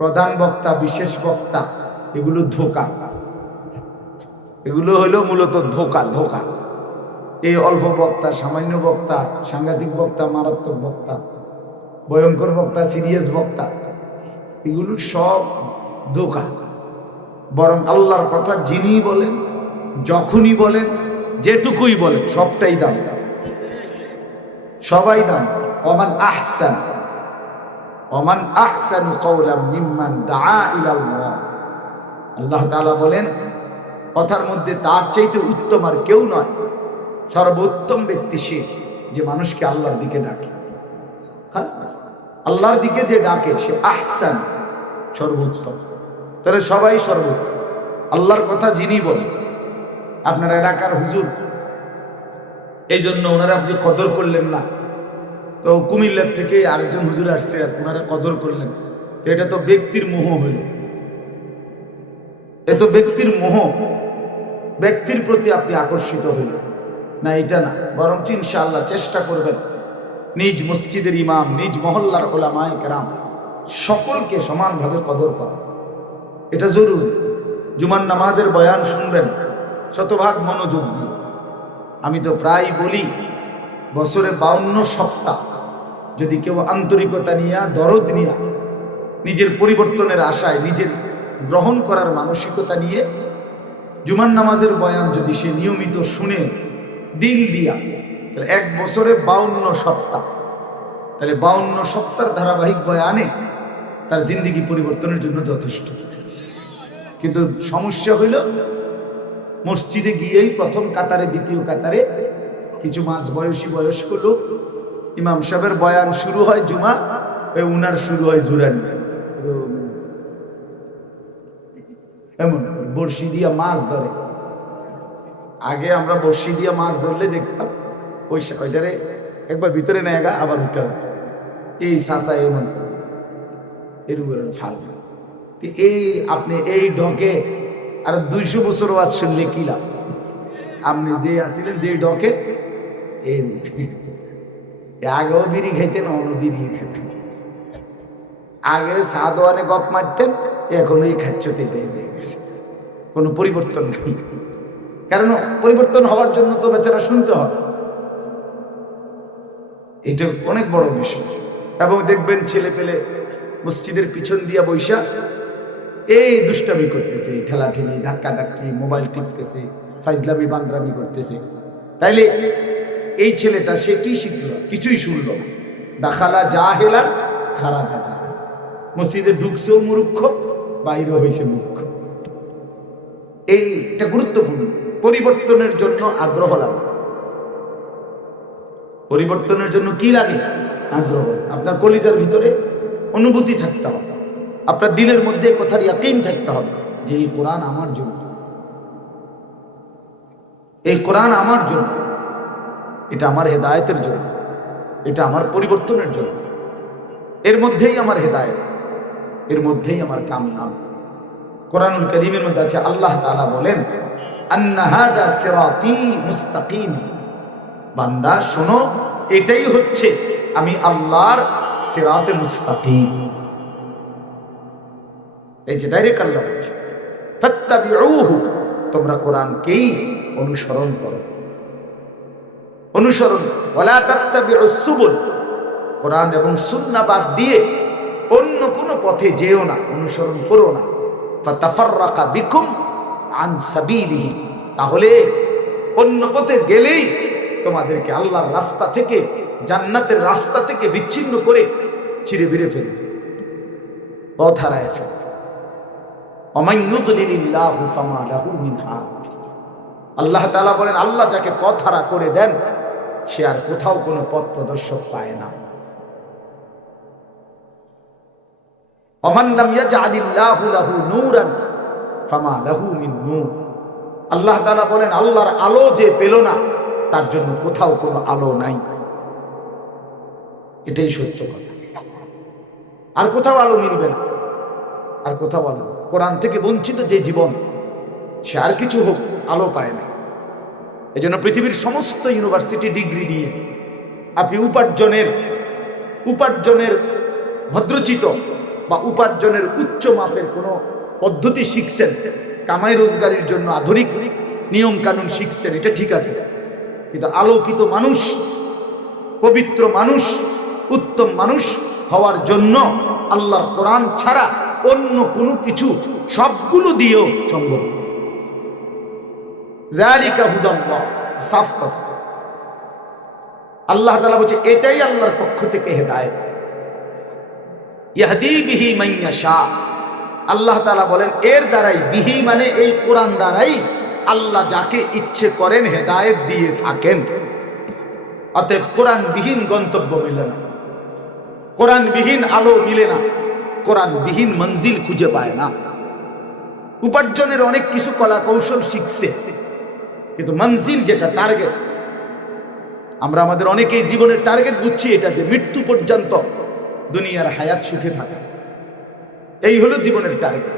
প্রধান বক্তা, বিশেষ বক্তা, এগুলো ধোঁকা। এগুলো হলো মূলত ধোঁকা। ধোঁকা এই অল্প বক্তা, সামান্য বক্তা, সাংঘাতিক বক্তা, মারাত্মক বক্তা, ভয়ঙ্কর বক্তা, সিরিয়াস বক্তা, এগুলো সব ধোঁকা। বরং আল্লাহর কথা যিনি বলেন, যখনই বলেন, যেটুকুই বলেন, সবটাই দাম, সবাই দাম। ওমান আহসানু কাওলাম মিম্মান দাআ ইলাল্লাহ। আল্লাহ তাআলা বলেন, কথার মধ্যে তার চাইতে উত্তম আর কেউ নয়। সর্বোত্তম ব্যক্তি সে যে মানুষকে আল্লাহর দিকে ডাকে। আল্লাহর দিকে যে ডাকে সে আহসান, সর্বোত্তম। তাহলে সবাই সর্বোত্তম। আল্লাহর কথা যিনি বলেন, আপনার এলাকার হুজুর, এই জন্য ওনারা আপনি কদর করলেন না, তো কুমিল্লার থেকে আরেকজন হুজুর আসছে আর ওনারা কদর করলেন, তো এটা তো ব্যক্তির মোহ হইল। এ তো ব্যক্তির মোহ, ব্যক্তির প্রতি আপনি আকর্ষিত হইলেন না, এটা না। বরং ইনশাআল্লাহ চেষ্টা করবেন নিজ মসজিদের ইমাম, নিজ মহল্লার উলামায়ে কেরাম সকলকে সমানভাবে কদর করা। এটা জরুরি। জুমার নামাজের বয়ান শুনবেন শতভাগ মনোযোগ দিয়ে। আমি তো প্রায় বলি, বছরে 52 সপ্তাহ যদি কেউ আন্তরিকতা নিয়ে, দরদ নিয়ে, নিজের পরিবর্তনের আশায়, নিজের গ্রহণ করার মানসিকতা নিয়ে জুমার নামাজের বয়ান যদি সে নিয়মিত শুনে দিল দিয়া, তাহলে এক বছরে 52 সপ্তাহ, তাহলে 52 সপ্তাহের ধারাবাহিক বয়ানে তার জিন্দেগি পরিবর্তনের জন্য যথেষ্ট। কিন্তু সমস্যা হইল, মসজিদে গিয়েই প্রথম কাতারে, দ্বিতীয় কাতারে কিছু মাঝ বয়সী বয়স্ক লোক, ইমাম সাহেবের বয়ান শুরু হয় জুমা, উনার শুরু হয় জুরানি, এমন বড়শি দিয়া মাছ ধরে। আগে আমরা বড়শি দিয়া মাছ ধরলে দেখতাম ওইটারে একবার ভিতরে নেয় গা, আবার উঠে যায়, এই সাসা এমন এরকম ফাল। এই আপনি এই ডকে আর 200 বছর ওয়াজ শুনলে কি লাভ? আপনি যে আসছিলেন যে ডকে, আগেও বিড়ি খাইতেন, অন্য বিড়ি খাইতেন, আগে সাদোয়ানে গপ মারতেন, এখন এই খাচ্ছতে এটাই হয়ে গেছে, কোনো পরিবর্তন নেই। কারণ পরিবর্তন হওয়ার জন্য তো বেচারা শুনতে হবে, এটা অনেক বড় বিষয়। এবং দেখবেন ছেলে পেলে মসজিদের পিছন দিয়া বৈশা এই দুষ্টামি করতেছে, ঠেলাঠেলি, ধাক্কা ধাক্কি, মোবাইল টিপতেছে, ফাইজলামি বান্দ্রামি করতেছে। তাইলে এই ছেলেটা সে কি শিখলো? কিছুই শুনল না। দাখালা জাহেলান খারাজা জাহেল। মসজিদে ঢুকছেও মূর্খ, বাইরে হয়েছে মূর্খ। এইটা গুরুত্বপূর্ণ। পরিবর্তনের জন্য আগ্রহ লাগে। পরিবর্তনের জন্য কি লাগে? আগ্রহ। আপনার কলিজার ভিতরে অনুভূতি থাকতে হবে, আপনার দিলের মধ্যে কথার ইয়াকিন থাকতে হবে যে এই কোরআন আমার জন্য, এই কোরআন আমার জন্য, এটা আমার হেদায়েতের জন্য, এটা আমার পরিবর্তনের জন্য। এর মধ্যেই আমার হেদায়েত, এর মধ্যেই আমার কামিয়াব। কোরআনুল কারীমের মধ্যে আছে, আল্লাহ তাআলা বলেন, আন্না হাদা সিরাতী মুস্তাকিম। বান্দা শোনো, এটাই হচ্ছে আমি আল্লাহর সিরাতে মুস্তাকিম। এই যে ডাইরেক্ট আল্লাহ বলছে, ফাত্তাবিউহু, তোমরা কোরআনকেই অনুসরণ করো, অনুসরণ। ওয়ালা তাত্তাবিউস সুবুল, কোরআন এবং সুন্নাহ বাদ দিয়ে অন্য কোনো পথে যেও না, অনুসরণ করো না। ফাতাফাররাকা বিকুম আন সাবিলিহি, তাহলে অন্য পথে গেলেই তোমাদেরকে আল্লাহর রাস্তা থেকে, জান্নাতের রাস্তা থেকে বিচ্ছিন্ন করে ছিঁড়ে বিড়ে ফেলবে, পথ হারায় ফেলবে। ওমান ইউদ্লিলিল্লাহু ফামা লাহু মিন হাদ। আল্লাহ তাআলা বলেন, আল্লাহ যাকে পথ হারা করে দেন, সে আর কোথাও কোনো পথ প্রদর্শক পায় না। ওমান লাম ইয়াজআলিল্লাহু লাহু নূরান ফামা লাহু মিন নূর। আল্লাহ তাআলা বলেন, আল্লাহর আলো যে পেল না, তার জন্য কোথাও কোনো আলো নাই। এটাই সত্য কথা। আর কোথাও আলো মিলবে না, আর কোথাও আলো। কোরআন থেকে বঞ্চিত যে জীবন, সে আর কিছু হোক আলো পায় না। এই জন্য পৃথিবীর সমস্ত ইউনিভার্সিটি ডিগ্রি নিয়ে আপনি উপার্জনের ভদ্রচিত বা উপার্জনের উচ্চ মাপের কোনো পদ্ধতি শিখছেন, কামাই রোজগারের জন্য আধুনিক নিয়ম কানুন শিখছেন, এটা ঠিক আছে। কিন্তু আলোকিত মানুষ, পবিত্র মানুষ, উত্তম মানুষ হওয়ার জন্য আল্লাহর কোরআন ছাড়া অন্য কোনো কিছু সবগুলো দিয়েও সম্ভব। যালিকা হুদাল্লাহ, সাফ কথা। আল্লাহ তাআলা বলছে এটাই আল্লাহর পক্ষ থেকে হেদায়েত। ইয়াহদি বিহি মান ইয়াশা, আল্লাহ তাআলা বলেন এর দ্বারাই, বিহি মানে এই কোরআন দ্বারাই আল্লাহ যাকে ইচ্ছে করেন হেদায়েত দিয়ে থাকেন। অতএব কোরআনবিহীন গন্তব্য মিলে না, কোরআনবিহীন আলো মিলে না, কোরআনবিহীন মঞ্জিল খুঁজে পায় না। উপার্জনের অনেক কিছু কলা কৌশল শিখছে, কিন্তু মঞ্জিল যেটা টার্গেট, আমরা আমাদের অনেকেই জীবনের টার্গেট বুঝছি এটা যে মৃত্যু পর্যন্ত দুনিয়ার হায়াত সুখে থাকা, এই হলো জীবনের টার্গেট।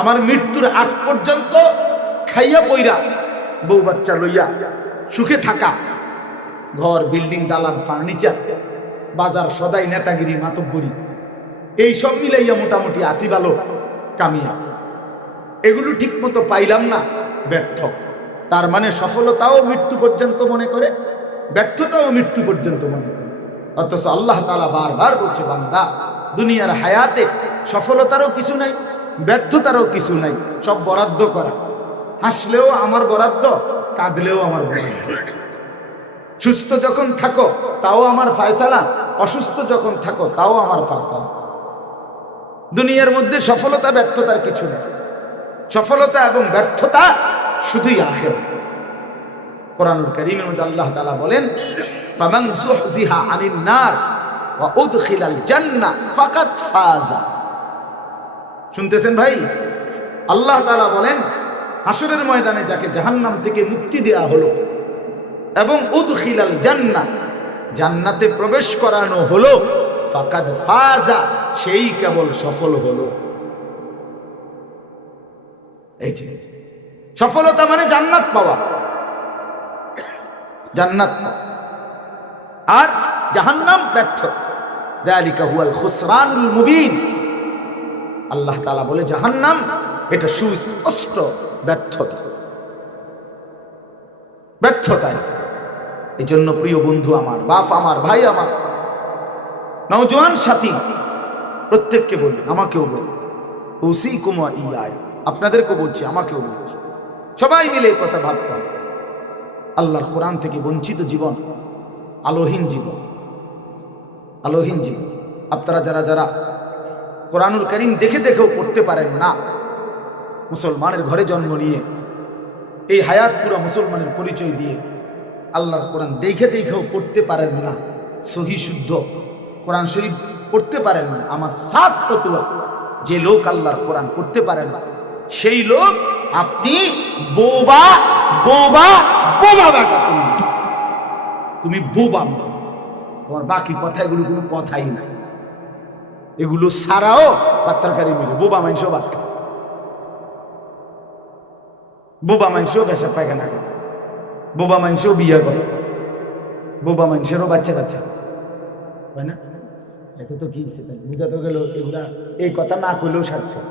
আমার মৃত্যুর আগ পর্যন্ত খাইয়া পইরা বউ বাচ্চা লইয়া সুখে থাকা, ঘর বিল্ডিং দালান ফার্নিচার বাজার সদাই নেতাগিরি মাতব্বরি এই সব মিলাইয়া মোটামুটি আসি ভালো কামিয়া। এগুলো ঠিক মতো পাইলাম না, ব্যর্থ। তার মানে সফলতাও মৃত্যু পর্যন্ত মনে করে, ব্যর্থতাও মৃত্যু পর্যন্ত মনে করে। অথচ আল্লাহ তাআলা বারবার বলছে, বান্দা দুনিয়ার হায়াতে সফলতারও কিছু নাই, ব্যর্থতারও কিছু নাই, সব বরাদ্দ করা। হাসলেও আমার বরাদ্দ, কাঁদলেও আমার বরাদ্দ। সুস্থ যখন থাকো তাও আমার ফায়সালা, অসুস্থ যখন থাকো তাও আমার ফায়সালা। দুনিয়ার মধ্যে সফলতা ব্যর্থতার কিছু নেই, সফলতা এবং ব্যর্থতা শুধুই আখিরাত। কোরআনুল কারীমের মধ্যে আল্লাহ তাআলা বলেন, ফামান যুহজিহা আনিন নার ওয়া উদখিলাল জান্নাহ ফাকাদ ফাজা। শুনতেছেন ভাই? আল্লাহ তাআলা বলেন হাসরের ময়দানে যাকে জাহান্নাম থেকে মুক্তি দেয়া হলো এবং উদখিলাল জান্নাহ, জান্নাতে প্রবেশ করানো হলো, ফাকাদ ফাজা, সেই কেবল সফল হলো। এই যে সফলতা মানে জান্নাত পাওয়া, জান্নাত পাওয়া, আর জাহান্নাম ব্যর্থ। যালিকা হুয়াল খুসরানুল মুবিন। আল্লাহ তাআলা বলে জাহান্নাম এটা সুস্পষ্ট ব্যর্থতা, ব্যর্থতায়। এই জন্য প্রিয় বন্ধু আমার, বাপ আমার, ভাই আমার, নওজোয়ান সাথী, প্রত্যেককে বলি, আমাকেও বলি, উসিকুম ওয়া ইয়ায়া, আপনাদেরকেও বলছি, আমাকেও বলছি, সবাই মিলে এই কথা ভাবতে হবে। আল্লাহর কোরআন থেকে বঞ্চিত জীবন আলোহীন জীবন, আলোহীন জীবন। আপনারা যারা যারা কোরআনুল কারীম দেখে দেখেও পড়তে পারেন না, মুসলমানের ঘরে জন্ম নিয়ে এই হায়াত পুরা মুসলমানের পরিচয় দিয়ে আল্লাহর কোরআন দেখে দেখেও পড়তে পারেন না, সহি শুদ্ধ কোরআন শরীফ পড়তে পারেন না, আমার সাফ ফতোয়া, যে লোক আল্লাহর কোরআন পড়তে পারে না সেই লোক আপনি বোবা, বোবা, বোবা বেটা, তুমি বোবা। তোমার বাকি কথাগুলো কোনো কথাই না, এগুলো সারাও ভাত তরকারি মিলে। বোবা মানুষও ভাত খায়, বোবা মানুষও পেশাব পায়খানা করে, বোবা মানুষও বিয়ে করে, বোবা মানুষেরও বাচ্চা কাচ্চা, হয় না? এটা তো কি বুঝাতে গেল, এগুলা এই কথা না কইলেও সার্থক।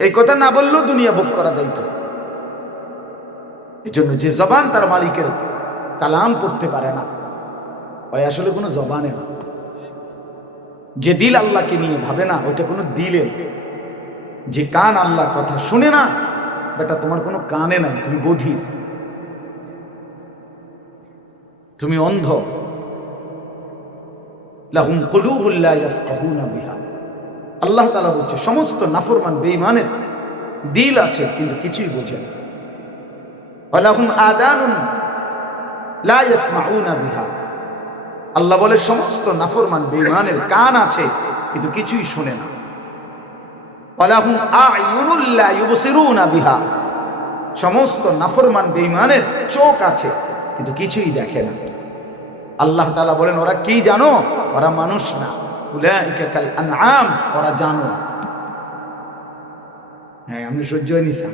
এই কথা না বললেও দুনিয়া ভোগ করা যাইত। এই জন্য যে জবান তার মালিকের কালাম পড়তে পারে না, ওই আসলে কোনো জবানে না। যে দিল আল্লাহকে নিয়ে ভাবে না, ওইটা কোনো দিলে না। যে কান আল্লাহ কথা শুনে না, বেটা তোমার কোনো কানে নাই, তুমি বধির, তুমি অন্ধ। লাহুম কুলুবুল লা ইয়াফকাহুনা বিহা। আল্লাহ তাআলা বলছে সমস্ত নাফরমান বেঈমানের দিল আছে কিন্তু কিছুই বোঝে না। ওয়া লাহুম আযানুন লা ইয়াসমাউনা বিহা। আল্লাহ বলে সমস্ত নাফরমান বেঈমানের কান আছে কিন্তু কিছুই শুনে না। ওয়া লাহুম আ'য়ুনুল লা ইউবসিরুনা বিহা। সমস্ত নাফরমান বেঈমানের চোখ আছে কিন্তু কিছুই দেখে না। আল্লাহ তাআলা বলেন ওরা কি জানো? ওরা মানুষ না, উলাইকা কাল আনআম, ওরা জানো না। হ্যাঁ, আমি সহ্য হয়ে নিছি।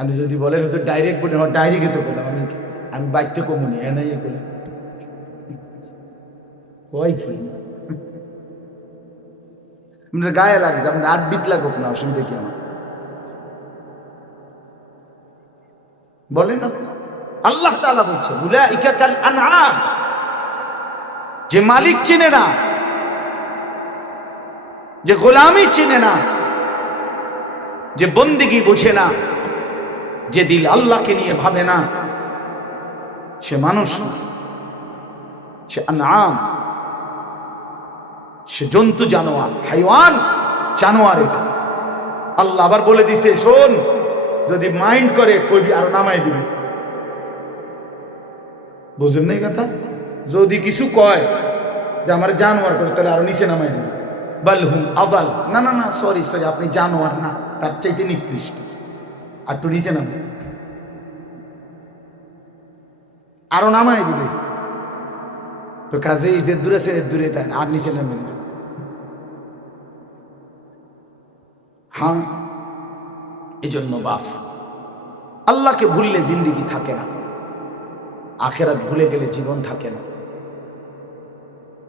আমি যদি বলেন হুজুর ডাইরেক্ট বলেন, ডাইরেক্ট তো বললাম, আমি বাইতে কমুনি এনাই বলে। কয় কি গায়ে লাগছে, আপনার 8 বিট লাগুক না, অসুবিধা কি আমার? বলেন আপনি। আল্লাহ তাআলা বলছেন উলাইকা কাল আনআম, যে মালিক চিনে না, যে গোলামি চিনে না, যে বন্দিগি বুঝে না, যে দিল আল্লাহকে নিয়ে ভাবে না, সে মানুষ না, সে আনআম, সে জন্তু জানোয়ার, হাইওয়ান জানোয়ার। এটা আল্লাহ আবার বলে দিছে, শোন, যদি মাইন্ড করে কইবি আরো নামাই দিবি। বুঝুন না এই কথা? যদি কিছু কয় যে আমার জানোয়ার করে, তাহলে আরো নিচে নামাই দিবি। বালহুম আদাল, না না না, সরি সরি, আপনি জানোয়ার না, তার চাইতে নিকৃষ্ট, আর একটু নিচে নামে, আরো নামাই দিবে। তো কাজে যে দূরে ছেড়ে দূরে তাই আর নিচে নামেন না। হ্যাঁ, এজন্য বাপ, আল্লাহকে ভুললে জিন্দেগি থাকে না, আখেরাত ভুলে গেলে জীবন থাকে না।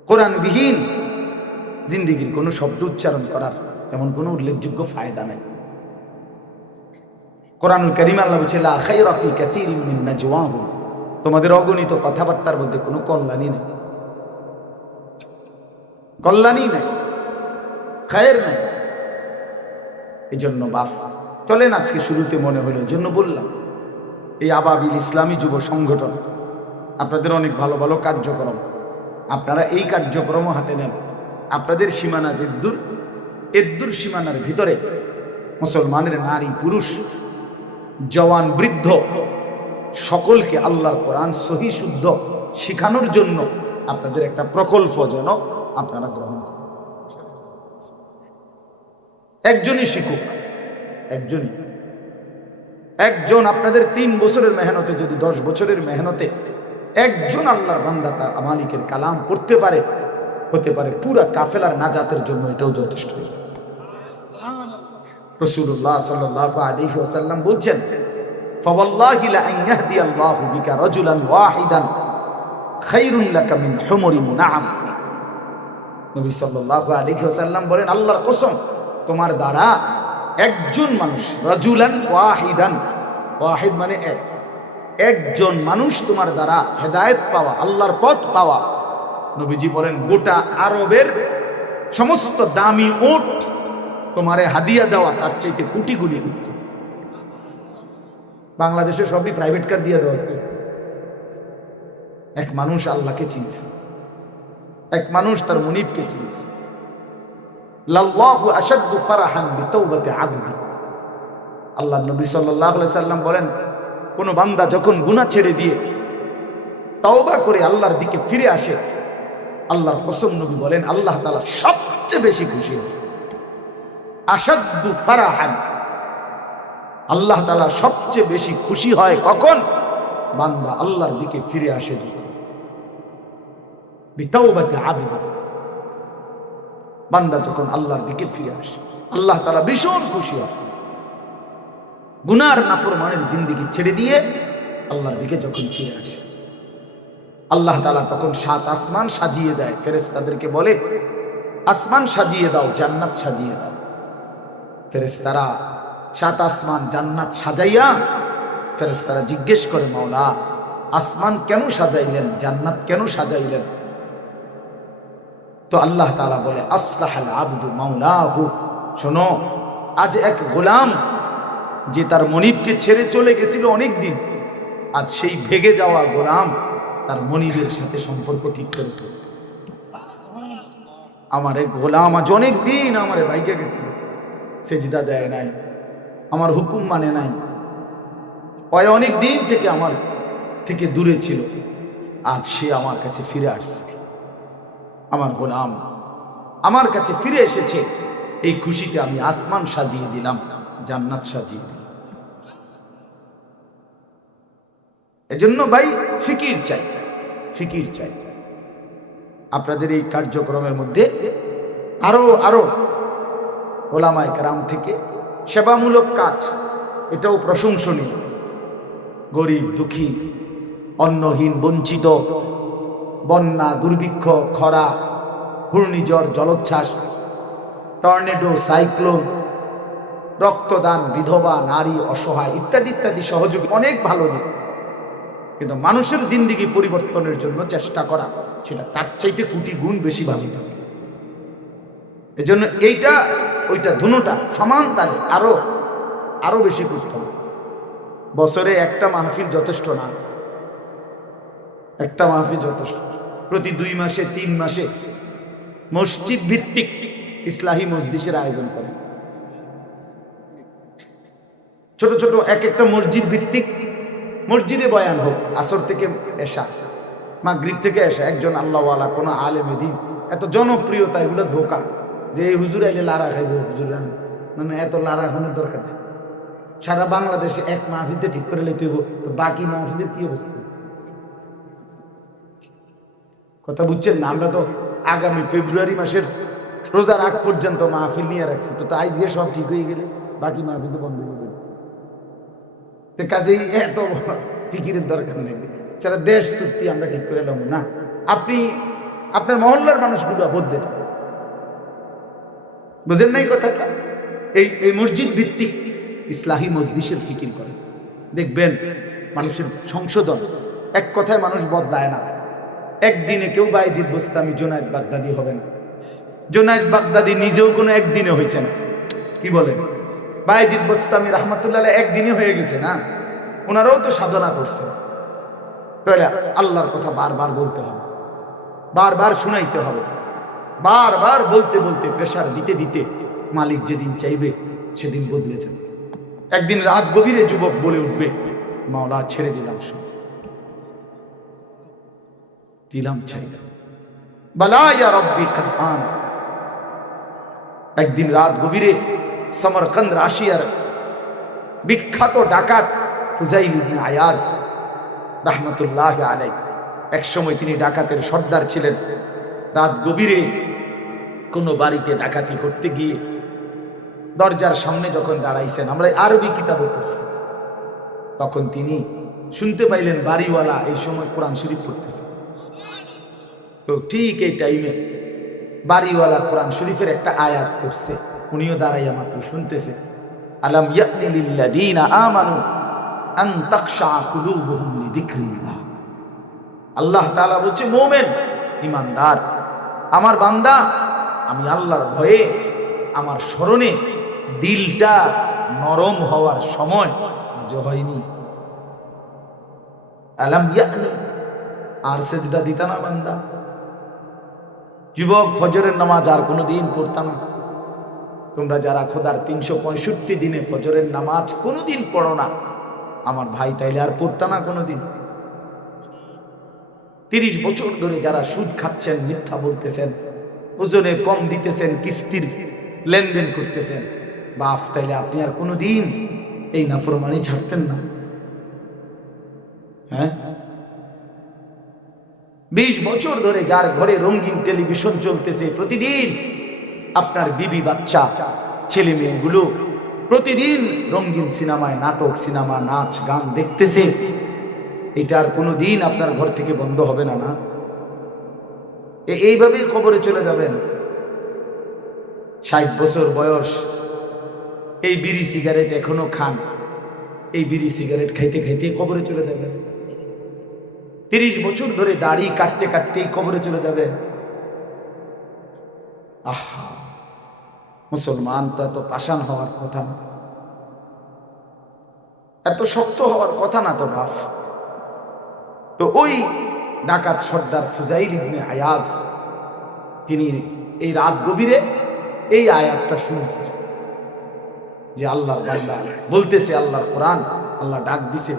কোরআনবিহীন জিন্দেগির কোনো শব্দ উচ্চারণ করার তেমন কোনো উল্লেখযোগ্য ফায়দা নেই। কোরআনুল কারীম আল্লাহ বলছে লা খায়রা ফি কাসীরিন মিন নাজওয়াহুম, তোমাদের অগণিত কথাবার্তার মধ্যে কোনো কল্যাণই নেই, কল্যাণই নাই, খায়ের নাই। এই জন্য বাপ চলেন, আজকে শুরুতে মনে হলো, এই জন্য বললাম, এই আবাবিল ইসলামী যুব সংগঠন, আপনাদের অনেক ভালো ভালো কার্যক্রম, আপনারা এই কার্যক্রমও হাতে নেন। আপনাদের সীমানা যে দূর, এদ্দুর সীমানার ভিতরে মুসলমানের নারী পুরুষ জওয়ান বৃদ্ধ সকলকে আল্লাহর কোরআন সহি শুদ্ধ শিখানোর জন্য আপনাদের একটা প্রকল্প যেন আপনারা গ্রহণ করেন। একজনই শিক্ষক, একজনই, একজন আপনাদের 3 বছরের মেহনতে যদি 10 বছরের মেহনতে একজন আল্লাহর বান্দা তার মালিকের কালাম পড়তে পারে, হতে পারে পুরা কাফেলার নাজাতের জন্য এটাও যথেষ্ট হয়ে যাবে। রাসূলুল্লাহ সাল্লাল্লাহু আলাইহি ওয়াসাল্লাম বলছেন ফাওয়াল্লাহি লা আন ইয়াহদিয়াল্লাহু বিকা রাজুলান ওয়াহিদান খায়রুন লাকা মিন হুমুরিন নাআম। নবী সাল্লাল্লাহু আলাইহি ওয়াসাল্লাম বলেন, আল্লাহর কসম, তোমার দ্বারা একজন মানুষ, রাজুলান ওয়াহিদান, ওয়াহিদ মানে এক, একজন মানুষ তোমার দ্বারা হেদায়েত পাওয়া, আল্লাহর পথ পাওয়া, নবীজি বলেন গোটা আরবের সমস্ত দামি উট তোমারে হাদিয়া দেওয়া তার চাইতে কোটি গুণে উত্তম। বাংলাদেশে সবই প্রাইভেট কার দিয়ে দেওয়া হতো। এক মানুষ আল্লাহকে চিনছে, এক মানুষ তার মুনিবকে চিনছে। লাল্লাহু আশাদ্দু ফারাহান বিতাওবাতি আবদি, আল্লাহর নবী সাল্লাল্লাহু আলাইহি সাল্লাম বলেন, কোন বান্দা যখন গুনাহ ছেড়ে দিয়ে তওবা করে আল্লাহর দিকে ফিরে আসে, আল্লাহর কসম নবী বলেন আল্লাহ তাআলা সবচেয়ে বেশি খুশি হয়। আশাদ্দু ফারাহান, আল্লাহ তাআলা সবচেয়ে বেশি খুশি হয় কখন? বান্দা আল্লাহর দিকে ফিরে আসে। বিতাওবাতি আবদি, বান্দা যখন আল্লাহর দিকে ফিরে আসে আল্লাহ তাআলা ভীষণ খুশি হয়। গুনার নাফরমানের জিন্দেগি ছেড়ে দিয়ে আল্লাহর দিকে যখন ফিরে আসে, আল্লাহ তাআলা তখন 7 আসমান সাজিয়ে দেয়, ফেরেশতাদেরকে বলে আসমান সাজিয়ে দাও, জান্নাত সাজিয়ে দাও। ফেরেশতারা 7 আসমান জান্নাত সাজাইয়া, ফেরেশতারা জিজ্ঞেস করে, মাওলা আসমান কেন সাজাইলেন, জান্নাত কেন সাজাইলেন? তো আল্লাহ তাআলা বলে আসলাহাল আবদু মাওলাহু, শোনো, আজ এক গোলাম যে তার মনিবকে ছেড়ে চলে গেছিল অনেক দিন, আজ সেই ভেগে যাওয়া গোলাম তার মনিবের সাথে সম্পর্ক ঠিক করে ফেলছে। আমার এক গোলাম আজ অনেক দিন আমারে ভাইকে গেছিল, সেজদা দেয় নাই, আমার হুকুম মানে নাই, ওই অনেক দিন থেকে আমার থেকে দূরে ছিল, আজ সে আমার কাছে ফিরে আসছে। আমার গোলাম আমার কাছে ফিরে এসেছে, এই খুশিতে আমি আসমান সাজিয়ে দিলাম, জান্নাত সাজিয়ে দিলাম। এজন্য ভাই ফিকির চাই, ফিকির চাই। আপনাদের এই কার্যক্রমের মধ্যে আরো আরো ওলামায়ে কেরাম থেকে সেবামূলক কাজ, এটাও প্রশংসনীয়। গরিব দুঃখী অন্নহীন বঞ্চিত বন্যা, দুর্ভিক্ষ, খরা, ঘূর্ণিঝড়, জলোচ্ছ্বাস, টর্নেডো, সাইক্লোন, রক্তদান, বিধবা, নারী, অসহায় ইত্যাদি ইত্যাদি সহযোগী অনেক ভালো দিক। কিন্তু মানুষের জিন্দেগি পরিবর্তনের জন্য চেষ্টা করা, সেটা তার চাইতে কোটি গুণ বেশি ভালো থাকে। এজন্য এইটা ওইটা দুটোটা সমান তালে আরো বেশি করতে হবে। বছরে একটা মাহফিল যথেষ্ট না, একটা মাহফিল যথেষ্ট। প্রতি 2 মাসে 3 মাসে মসজিদ ভিত্তিক ইসলাহি মজলিসের আয়োজন করেন। ছোট ছোট এক একটা মসজিদ ভিত্তিক মসজিদে বয়ান হোক, আসর থেকে এশা, মাগরিব থেকে এশা। একজন আল্লাহওয়ালা কোন আলেমে দিন, এত জনপ্রিয়তা, এগুলো ধোকা। যে এই হুজুর আইলে লারা খাইব, হুজুর মানে এত লারা খানোর দরকার নেই। সারা বাংলাদেশে এক মাহফিলতে ঠিক করে লেতে হইব, তো বাকি মাহফিলের কি অবস্থা? কথা বুঝছেন না? আমরা তো আগামী ফেব্রুয়ারি মাসের রোজার আগ পর্যন্ত মাহফিল নিয়ে রাখছি। তো আজকে সব ঠিক হয়ে গেলে বাকি মাহফিল তো বন্ধ হয়ে যাবে। কাজেই এত ফিকিরের দরকার নেই। সারা দেশ চুক্তি আমরা ঠিক করে এলাম না। আপনি আপনার মহল্লার মানুষগুলো বদলে যান, বুঝেন নাই কথাটা? এই মসজিদ ভিত্তিক ইসলাহি মজলিসের ফিকির করেন, দেখবেন মানুষের সংশোধন। এক কথায় মানুষ বদলায় না। একদিনে কেউ বায়েজিদ বোস্তামি, জুনায়েদ বাগদাদি হবে না। জুনায়েদ বাগদাদি নিজেও কোনো একদিনে হয়েছে না। কি বলেন? বায়েজিদ বোস্তামি রহমতুল্লাহ একদিনে হয়ে গেছে না, ওনারাও তো সাধনা করছে। তাহলে আল্লাহর কথা বারবার বলতে হবে, বারবার শুনাইতে হবে, বারবার বলতে বলতে, প্রেসার দিতে দিতে মালিক যেদিন চাইবে সেদিন বদলে যাবে। একদিন রাত গভীরে যুবক বলে উঠবে, মাওলা ছেড়ে দিলাম, সব দিলাম, চাইলাম, বালা ইয়া রব্বি কাদ আনা। একদিন রাত গভীরে সমরকন্দ রাশিয়ার বিখ্যাত ডাকাত ফুজাইল ইবনে আয়াজ রাহমাতুল্লাহ আলাইহি, এক সময় তিনি ডাকাতের সর্দার ছিলেন। রাত গভীরে কোনো বাড়িতে ডাকাতি করতে গিয়ে দরজার সামনে যখন দাঁড়াইছেন, আমরা আরবি কিতাবে পড়ছি, তখন তিনি শুনতে পাইলেন বাড়িওয়ালা এই সময় কোরআন শরীফ পড়তেছে। তো ঠিক এই টাইমে বাড়িওয়ালা কোরআন শরীফের একটা আয়াত পড়ছে, উনিও দাঁড়াইয়া মাত্র শুনতেছে, আলাম ইয়ানি লিল্লাযীনা আমানু আন তাখশা কুলুবুহুম লিযিকরিল্লাহ। আল্লাহ তাআলা বলছে, মুমিন ঈমানদার আমার বান্দা, আমি আল্লাহর ভয়ে, আমার স্মরণে দিলটা নরম হওয়ার সময় আজও হয়নি। আলাম ইয়ানি, আর সেজদা দিতা না বান্দা? যুবক, ফজরের নামাজ আর কোনোদিন পড়তা না? তোমরা যারা খোদার 365 দিনে ফজরের নামাজ কোনোদিন পড়ো না, আমার ভাই, তাইলে আর পড়তা না কোনোদিন? 30 বছর ধরে যারা সুদ খাচ্ছেন, মিথ্যা বলতেছেন, ওজনে কম দিতেছেন, কিস্তির লেনদেন করতেছেন, বাপ, তাইলে আপনি আর কোনোদিন এই নাফরমানি ছাড়তেন না? হ্যাঁ, 20 বছর ধরে যার ঘরে রঙিন টেলিভিশন চলতেছে, প্রতিদিন আপনার বিবি বাচ্চা ছেলে মেয়েগুলো প্রতিদিন রঙিন সিনেমায়, নাটক, সিনেমা, নাচ, গান দেখতেছে, এটার কোনোদিন আপনার ঘর থেকে বন্ধ হবে না? না, এইভাবেই কবরে চলে যাবেন। 60 বছর বয়স, এই বিড়ি সিগারেট এখনো খান, এই বিড়ি সিগারেট খাইতে খাইতে কবরে চলে যাবেন। 30 বছর ধরে দাড়ি কাটতে কাটতেই কবরে চলে যাবে। আহা, মুসলমান তো এত পাষাণ হওয়ার কথা না, এত শক্ত হওয়ার কথা না তো বাপ। তো ওই ডাকাত সর্দার ফুজাইল ইবনে আয়াজ, তিনি এই রাত গভীরে এই আয়াতটা শুনছে যে আল্লাহর বান্দা বলতেছে, আল্লাহর কোরআন, আল্লাহ ডাক দিছে,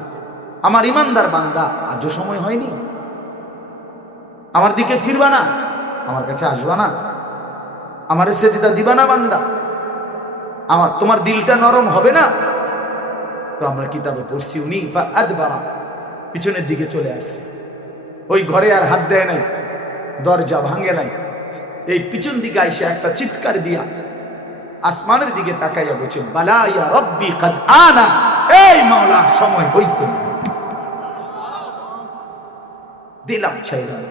আমার ইমানদার বান্দা, আজও সময় হয়নি? আমার দিকে ফিরবা না? আমার কাছে আসবা না? আমারে সেজদা দিবা না বান্দা? তোমার দিলটা নরম হবে না? তো আমরা কিতাবে পড়ছি, উনি ফাআদবারা, পিছনের দিকে চলে আসছে। ওই ঘরে আর হাত দেয় নাই, দরজা ভাঙে নাই, এই পিছন দিকে আইসা একটা চিৎকার দিয়া আসমানের দিকে তাকাইয়া বলছে, বালা ইয়া রব্বি কাদ আনা, এই মাওলা সময় হইছে, দিলাম, চাইলাম,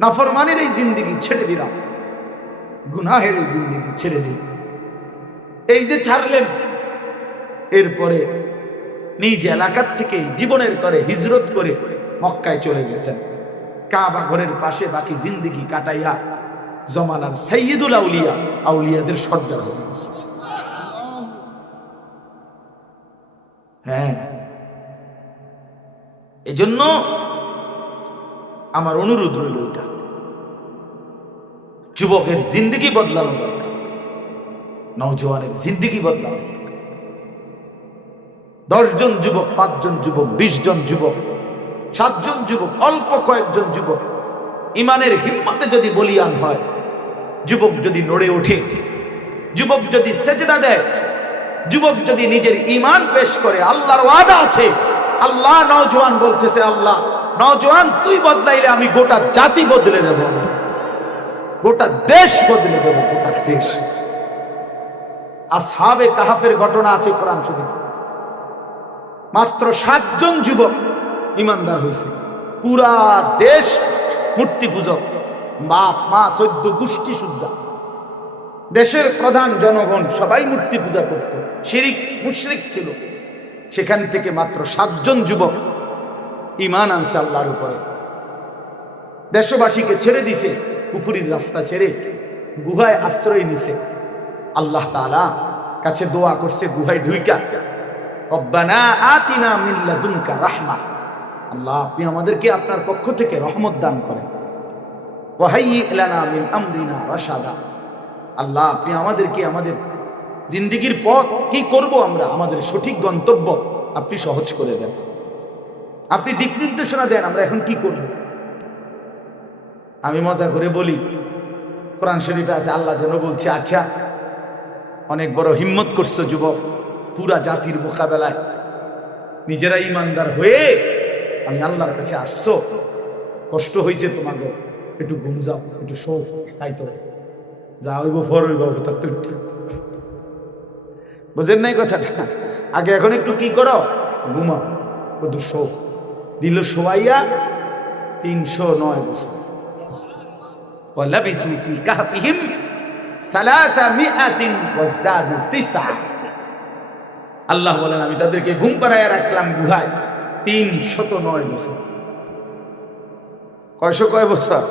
নাফরমানের এই জিন্দেগি ছেড়ে দিলাম, গুনাহের এই জিন্দেগি ছেড়ে দিলাম। এই যে ছাড়লেন, এরপরে নিজ এলাকার থেকে জীবনের তরে হিজরত করে মক্কায় চলে গেছেন। কাবা ঘরের পাশে বাকি জিন্দেগি কাটাইয়া জমানার সাইয়্যিদুল আউলিয়া, আউলিয়াদের সর্দার হয়ে গেছে। হ্যাঁ, এজন্য আমার অনুরোধ রইল, এটা যুবকের জিন্দেগি বদলানো দরকার, নওজোয়ানের জিন্দেগি বদলানো দরকার। 10 জন যুবক, 5 জন যুবক, 20 জন যুবক, 7 জন যুবক, অল্প কয়েকজন যুবক ইমানের হিম্মতে যদি বলিয়ান হয়, যুবক যদি নড়ে ওঠে, যুবক যদি সেজদা দেয়, যুবক যদি নিজের ইমান পেশ করে, আল্লাহর ওয়াদা আছে। আল্লাহ নওজোয়ান বলতেছে, আল্লাহ নওজোয়ান তুই বদলাইলে আমি গোটা জাতি বদলে দেব, গোটা দেশ বদলে দেব, গোটা দেশ। আসহাবে কাহাফের ঘটনা আছে কোরআন শরীফে। মাত্র 7 জন যুবক ইমানদার হয়েছে, পুরা দেশ মূর্তি পূজক, বাপ মা 14 গোষ্ঠী সুদ্ধা, দেশের প্রধান জনগণ সবাই মূর্তি পূজা করত, শিরিক মুশরিক ছিল। সেখান থেকে মাত্র 7 জন যুবক ঈমান আনছে আল্লাহর উপরে। দেশবাসীকে ছেড়ে দিছে, কুফরির রাস্তা ছেড়ে গুহায় আশ্রয় নিছে। আল্লাহ তাআলা কাছে দোয়া করছে গুহায় ঢুইকা, রব্বানা আতিনা মিন লাদুনকা রাহমা, আল্লাহ আপনি আমাদেরকে আপনার পক্ষ থেকে রহমত দান করেন। ওয়া হাইয়্যি লানা মিন আমরিনা রাশাদা, আল্লাহ আপনি আমাদেরকে আমাদের জিন্দেগির পথ কি করব আমরা, আমাদের সঠিক গন্তব্য আপনি সহজ করে দেন, আপনি দিক নির্দেশনা দেন, আমরা এখন কি করব। আমি মজা করে বলি, কোরআন শরীফে আছে, আল্লাহ যেন বলছে, আচ্ছা অনেক বড় হিম্মত করছো যুবক, পুরা জাতির মোকাবেলায় নিজেরা ইমানদার হয়ে আমি আল্লাহর কাছে আসছো, কষ্ট হয়েছে তোমার, একটু ঘুম যাও, একটু শো, তাই তো যা হইব ফর হইব, তার তো বুঝেন নাই কথাটা। আগে এখন একটু কি করো, ঘুমাও, একটু শো। দিল শোয়াইয়া 309 বছর। ওয়ালাবিসু ফি কাহফিহিম 300 ওয়াজদাদু 9। আল্লাহ বলেন আমি তাদেরকে ঘুম পাড়াইয়া রাখলাম গুহায় 309 বছর। কয় বছর?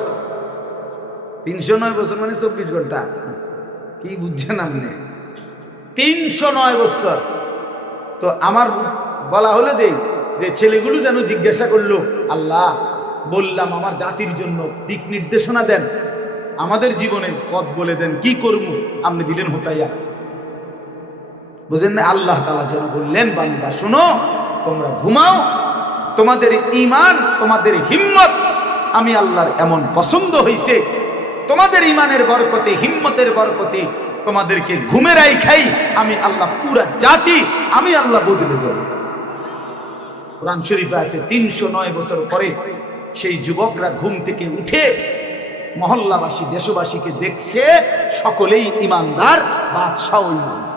309 বছর মানে 24 ঘন্টা। কি বুঝছেন আপনি? 309 বছর। তো আমার বলা হলো যে ছেলেগুলো যেন জিজ্ঞাসা করলো, আল্লাহ বললাম আমার জাতির জন্য দিক নির্দেশনা দেন, আমাদের জীবনের পথ বলে দেন, কি করবো, আপনি দিলেন হোতাইয়া। বুঝেন না? আল্লাহ তাআলা যেন বললেন, বান্দা শোনো, তোমরা ঘুমাও, তোমাদের ঈমান, তোমাদের হিম্মত আমি আল্লাহর এমন পছন্দ হইছে, তোমাদের ঈমানের বরকতে, হিম্মতের বরকতে তোমাদেরকে ঘুমের রাইখাই আমি আল্লাহ পুরা জাতি আমি আল্লাহ বদলে দেব। কোরআন শরীফে আছে 309 বছর পরে সেই যুবকরা ঘুম থেকে উঠে মহল্লাবাসী, দেশবাসীকে দেখছে সকলেই ঈমানদার, বাদশাও ঈমানদার।